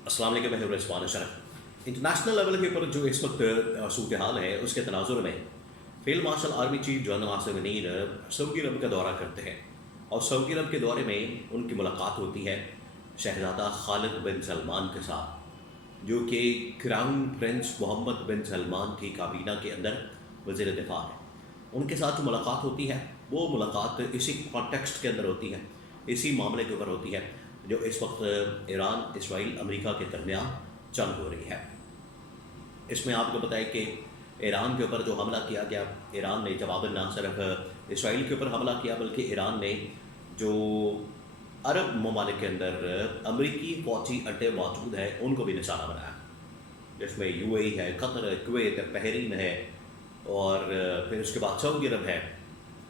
अस्सलाम वालेकुम, मैं हूं रिजवान अशरफ। इंटरनेशनल लेवल के ऊपर जो इस वक्त सूरत हाल है उसके तनाजुर में field marshal army chief general Asim Munir सऊदी अरब का दौरा करते हैं और सऊदी अरब के दौरे में उनकी मुलाकात होती है शहजादा खालिद बिन सलमान के साथ, जो कि क्राउन प्रिंस मोहम्मद बिन सलमान की काबीना के अंदर वज़ीर दिफा है। उनके साथ जो मुलाकात होती है वो मुलाकात इसी कॉन्टेक्स्ट के अंदर होती है, इसी मामले के ऊपर होती है जो इस वक्त ईरान, इसराइल, अमेरिका के दरमियान जंग हो रही है। इसमें आपको बताएं कि ईरान के ऊपर जो हमला किया गया, ईरान ने जवाबन ना सिर्फ इसराइल के ऊपर हमला किया बल्कि ईरान ने जो अरब ममालिक के अंदर अमरीकी फौजी अड्डे मौजूद हैं उनको भी निशाना बनाया, जिसमें यूएई है, कतर है, कुवैत है, बहरीन है और फिर उसके बाद सऊदी अरब है।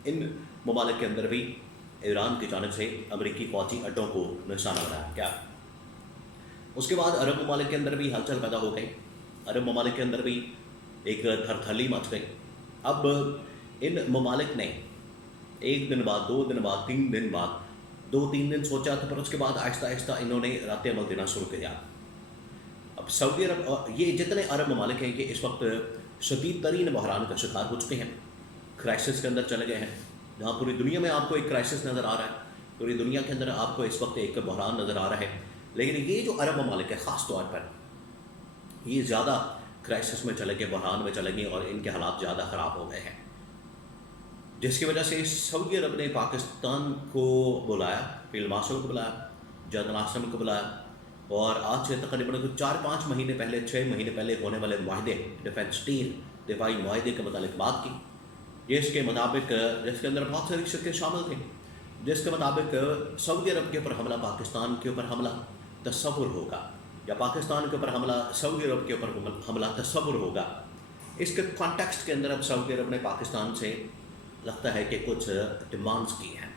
इन ममालिक के अंदर भी ईरान की जानिब से अमरीकी फौजी अड्डों को निशाना बनाया गया। उसके बाद अरब ममालिक के अंदर भी हलचल पैदा हो गई, अरब ममालिक के अंदर भी एक थरथली मच गई। अब इन ममालिक ने एक दिन बाद, 2 दिन बाद, 3 दिन बाद, 2-3 दिन सोचा तो फिर उसके बाद आहिस्ता आहिस्ता इन्होंने रद्द अमल देना शुरू किया। अब सऊदी अरब और ये जितने अरब ममालिक हैं कि इस वक्त शदीद तरीन बहरान का शिकार हो चुके हैं, क्राइसिस के अंदर चले गए हैं, जहाँ पूरी दुनिया में आपको एक क्राइसिस नज़र आ रहा है, पूरी दुनिया के अंदर आपको इस वक्त एक बहरान नज़र आ रहा है। लेकिन ये जो अरब ममालिक है ख़ास तौर पर ये ज़्यादा क्राइसिस में चले गए, बहरान में चले गए और इनके हालात ज़्यादा ख़राब हो गए हैं, जिसकी वजह से सऊदी अरब ने पाकिस्तान को बुलाया, फील्ड मार्शल को बुलाया, जनरल आसिम को बुलाया और आज से तकरीबन 4-5 महीने पहले, 6 महीने पहले होने वाले माहदे, डिफेंस डील, दिफाई माहदे के मुतालिक बात की, जिसके मुताबिक जिसके अंदर बहुत सारी शर्तें शामिल थी, जिसके मुताबिक सऊदी अरब के ऊपर हमला, पाकिस्तान के ऊपर हमला तस्वुर होगा या पाकिस्तान के ऊपर हमला, सऊदी अरब के ऊपर हमला तस्वुर होगा। इसके कॉन्टेक्स्ट के अंदर अब सऊदी अरब ने पाकिस्तान से लगता है कि कुछ डिमांड्स की हैं।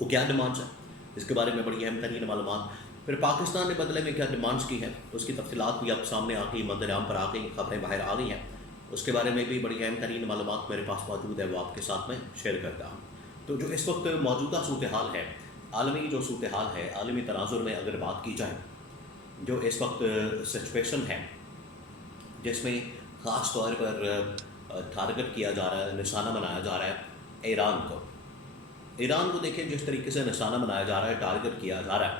वो क्या डिमांड्स हैं इसके बारे में बड़ी अहम तरीन मालूमात। फिर पाकिस्तान ने बदले में क्या डिमांड्स की हैं उसकी तफसीलात भी अब सामने आ गई, मंजर-ए-आम पर आ गई, खबरें बाहर आ गई हैं। उसके बारे में भी बड़ी अहम तरीन मालूमात मेरे पास मौजूद है, वो आपके साथ में शेयर करता हूँ। तो जो इस वक्त मौजूदा सूरत हाल है, आलमी जो सूरत हाल है, आलमी तनाजुर में अगर बात की जाए, जो इस वक्त सिचुएशन है जिसमें ख़ास तौर पर टारगेट किया जा रहा है, निशाना बनाया जा रहा है ईरान को। ईरान को देखें जिस तरीके से निशाना बनाया जा रहा है, टारगेट किया जा रहा है,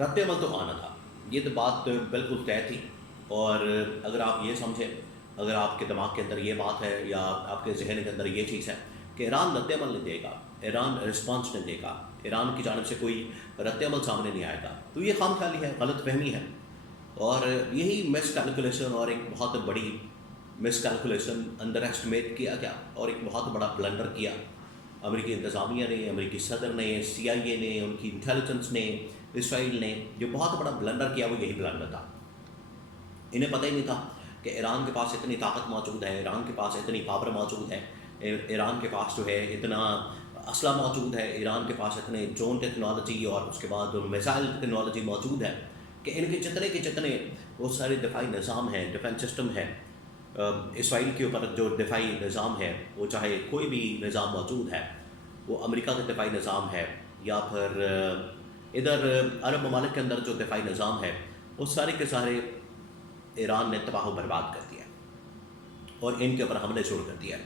रद्द अमल तो आना था, ये तो बात बिल्कुल तय थी। और अगर आप ये समझें, अगर आपके दिमाग के अंदर ये बात है या आपके जहन के अंदर ये चीज़ है कि ईरान रद्द अमल नहीं देगा, ईरान रिस्पॉन्स नहीं देगा, ईरान की जानिब से कोई रद्द अमल सामने नहीं आएगा, तो ये खाम ख्याली है, गलत फहमी है। और यही मिस कैलकुलेशन और एक बहुत बड़ी मिस कैलकुलेशन, अंडर एस्टिमेट किया गया और एक बहुत बड़ा ब्लंडर किया अमेरिकी इंतज़ामिया ने, अमेरिकी सदर ने, CIA ने, उनकी इंटेलिजेंस ने, इसराइल ने जो बहुत बड़ा ब्लंडर किया वो यही ब्लंडर था। इन्हें पता ही नहीं था कि ईरान के पास इतनी ताकत मौजूद है, ईरान के पास इतनी पावर मौजूद है, ईरान के पास जो है इतना असला मौजूद है, ईरान के पास इतने ड्रोन टेक्नोलॉजी और उसके बाद मिसाइल टेक्नोलॉजी मौजूद है कि इनके जितने के जितने बहुत सारे दिफाई निज़ाम हैं, डिफेंस सिस्टम है, इसराइल के ऊपर जो दिफाई निज़ाम है, वो चाहे कोई भी निज़ाम मौजूद है, वो अमेरिका का दिफाई निज़ाम है या फिर इधर अरब ममालिक के अंदर जो दिफाई निज़ाम है, वो सारे के सारे ईरान ने तबाह बर्बाद कर दिया और इनके ऊपर हमले शुरू कर दिया।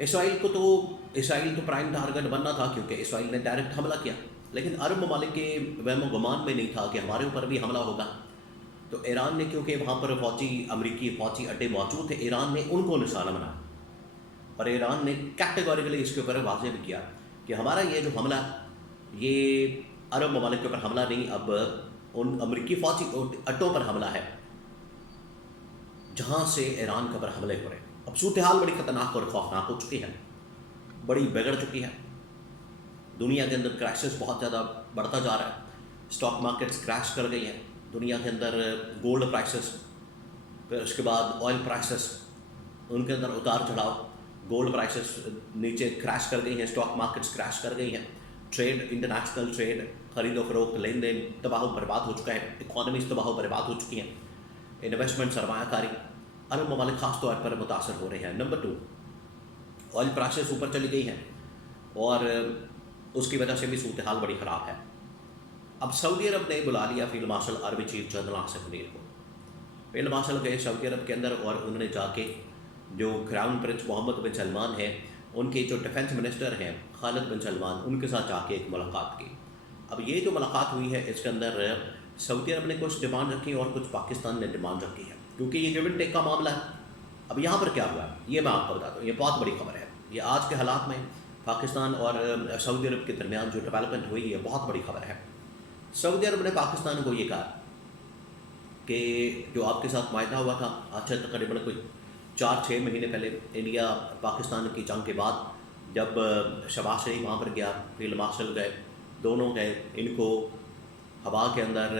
इसराइल तो प्राइम टारगेट बनना था क्योंकि इसराइल ने डायरेक्ट हमला किया, लेकिन अरब ममालिक के वहम गुमान में नहीं था कि हमारे ऊपर भी हमला होगा। तो ईरान ने, क्योंकि वहाँ पर अमरीकी फौजी अड्डे मौजूद थे, ईरान ने उनको निशाना बनाया और ईरान ने कैटेगोरिकली इसके ऊपर वाज़ेह भी किया कि हमारा ये जो हमला, ये अरब ममालिक के ऊपर हमला नहीं, अब उन अमरीकी फौजी अड्डों पर हमला है जहाँ से ईरान के ऊपर हमले हो रहे हैं। अब सूरत हाल बड़ी ख़तरनाक और खौफनाक हो चुकी है, बड़ी बिगड़ चुकी है। दुनिया के अंदर क्राइसिस बहुत ज़्यादा बढ़ता जा रहा है, स्टॉक मार्केट्स क्रैश कर गई हैं, दुनिया के अंदर गोल्ड प्राइसेस, फिर उसके बाद ऑयल प्राइसेस, उनके अंदर उतार चढ़ाव, गोल्ड प्राइसेस नीचे क्रैश कर गई हैं, स्टॉक मार्केट्स क्रैश कर गई हैं, ट्रेड, इंटरनेशनल ट्रेड, खरीदो फरोख्त, लेन देन तबाह बर्बाद हो चुका है, इकॉनमीज तबाह बर्बाद हो चुकी हैं, इन्वेस्टमेंट, सरमायाकारी, अरब ममालिक ख़ास तौर पर मुतासर हो रहे हैं। नंबर 2, ऑयल प्राइसेस ऊपर चली गई हैं और उसकी वजह से भी सूरत हाल बड़ी ख़राब है। اب سعودی عرب نے بلا لیا field marshal army chief general Asif Munir کو. فیلڈ مارشل گئے سعودی عرب کے اندر اور انہوں نے جا کے جو کراؤن پرنس محمد بن سلمان ہیں ان کے جو ڈیفنس منسٹر ہیں خالد بن سلمان ان کے ساتھ جا کے ایک ملاقات کی. اب یہ جو ملاقات ہوئی ہے اس کے اندر سعودی عرب نے کچھ ڈیمانڈ رکھی اور کچھ پاکستان نے ڈیمانڈ رکھی ہے کیونکہ یہ گیو اینڈ ٹیک کا معاملہ ہے. اب یہاں پر کیا ہوا ہے یہ میں آپ کو بتاتا ہوں. یہ بہت بڑی خبر ہے. یہ آج کے حالات میں پاکستان اور سعودی عرب کے درمیان جو ڈیولپمنٹ ہوئی ہے بہت بڑی خبر ہے. سعودی عرب نے پاکستان کو یہ کہا کہ جو آپ کے ساتھ معاہدہ ہوا تھا اچھا تقریباً کوئی 4-6 مہینے پہلے انڈیا پاکستان کی جنگ کے بعد جب شہباز شریف وہاں پر گیا فیلڈ مارشل گئے دونوں گئے ان کو ہوا کے اندر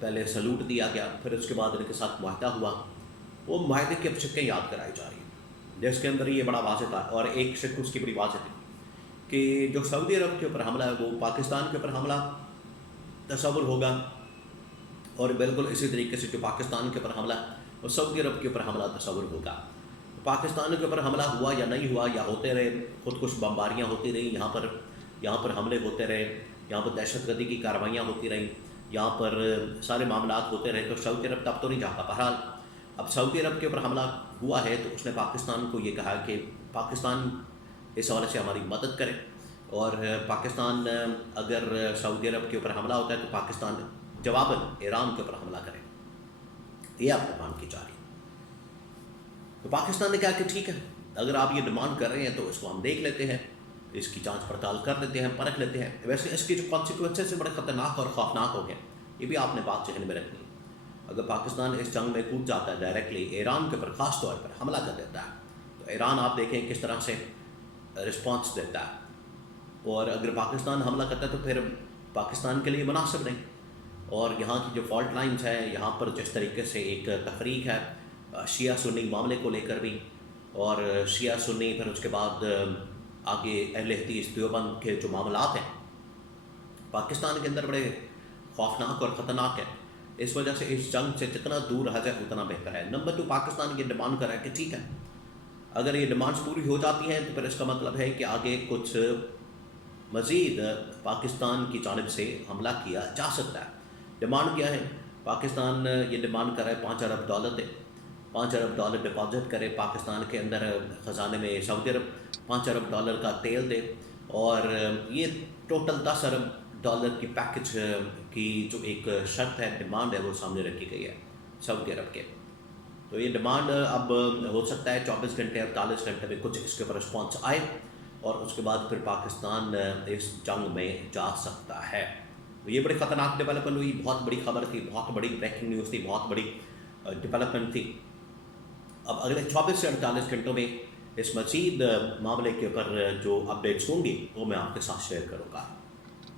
پہلے سلوٹ دیا گیا پھر اس کے بعد ان کے ساتھ معاہدہ ہوا. وہ معاہدے کی اب شکیں یاد کرائی جا رہی ہیں جس کے اندر یہ بڑا واضح تھا اور ایک شک اس کی بڑی واضح تھی کہ جو سعودی عرب کے اوپر حملہ ہے وہ پاکستان کے اوپر حملہ تصور ہوگا اور بالکل اسی طریقے سے جو پاکستان کے اوپر حملہ اور سعودی عرب کے اوپر حملہ تصور ہوگا. پاکستان کے اوپر حملہ ہوا یا نہیں ہوا یا ہوتے رہے خود کچھ بمباریاں ہوتی رہیں یہاں پر حملے ہوتے رہے یہاں پر دہشت گردی کی کارروائیاں ہوتی رہیں یہاں پر سارے معاملات ہوتے رہے تو سعودی عرب تب تو نہیں جاتا. بہرحال اب سعودی عرب کے اوپر حملہ ہوا ہے تو اس نے پاکستان کو یہ کہا کہ پاکستان اس حوالے سے ہماری مدد کرے اور پاکستان اگر سعودی عرب کے اوپر حملہ ہوتا ہے تو پاکستان جواباً ایران کے اوپر حملہ کرے. یہ آپ ڈیمانڈ کی جا رہی ہے. تو پاکستان نے کہا کہ ٹھیک ہے اگر آپ یہ ڈیمانڈ کر رہے ہیں تو اس کو ہم دیکھ لیتے ہیں اس کی جانچ پڑتال کر لیتے ہیں پرکھ لیتے ہیں. ویسے اس کے جو کانسیکوینسز سے بڑے خطرناک اور خوفناک ہو گئے یہ بھی آپ نے بات ذہن میں رکھنی. اگر پاکستان اس جنگ میں کود جاتا ہے ڈائریکٹلی ایران کے اوپر خاص طور پر حملہ کر دیتا ہے تو ایران آپ دیکھیں کس طرح سے رسپانس دیتا ہے اور اگر پاکستان حملہ کرتا ہے تو پھر پاکستان کے لیے مناسب نہیں. اور یہاں کی جو فالٹ لائنز ہے یہاں پر جس طریقے سے ایک تفریق ہے شیعہ سنی معاملے کو لے کر بھی اور شیعہ سنی پھر اس کے بعد آگے اہل حدیث دیوبند کے جو معاملات ہیں پاکستان کے اندر بڑے خوفناک اور خطرناک ہیں. اس وجہ سے اس جنگ سے جتنا دور رہ جائے اتنا بہتر ہے. نمبر 2 پاکستان یہ ڈیمانڈ کر رہا ہے کہ ٹھیک ہے اگر یہ ڈیمانڈز پوری ہو جاتی ہیں تو پھر اس کا مطلب ہے کہ آگے کچھ مزید پاکستان کی جانب سے حملہ کیا جا سکتا ہے. ڈیمانڈ کیا ہے پاکستان یہ ڈیمانڈ کر رہا ہے $5 ارب دے $5 ارب ڈپازٹ کرے پاکستان کے اندر خزانے میں سعودی عرب $5 ارب کا تیل دے اور یہ ٹوٹل $10 ارب کی پیکج کی جو ایک شرط ہے ڈیمانڈ ہے وہ سامنے رکھی گئی ہے سعودی عرب کے. تو یہ ڈیمانڈ اب ہو سکتا ہے 24 گھنٹے 48 گھنٹے میں کچھ اس کے اوپر رسپانس آئے اور اس کے بعد پھر پاکستان اس جنگ میں جا سکتا ہے. یہ بڑی خطرناک ڈیولپمنٹ ہوئی بہت بڑی خبر تھی بہت بڑی بریکنگ نیوز تھی بہت بڑی ڈیولپمنٹ تھی. اب اگلے 24 سے 48 گھنٹوں میں اس مزید معاملے کے اوپر جو اپڈیٹس ہوں گی وہ میں آپ کے ساتھ شیئر کروں گا.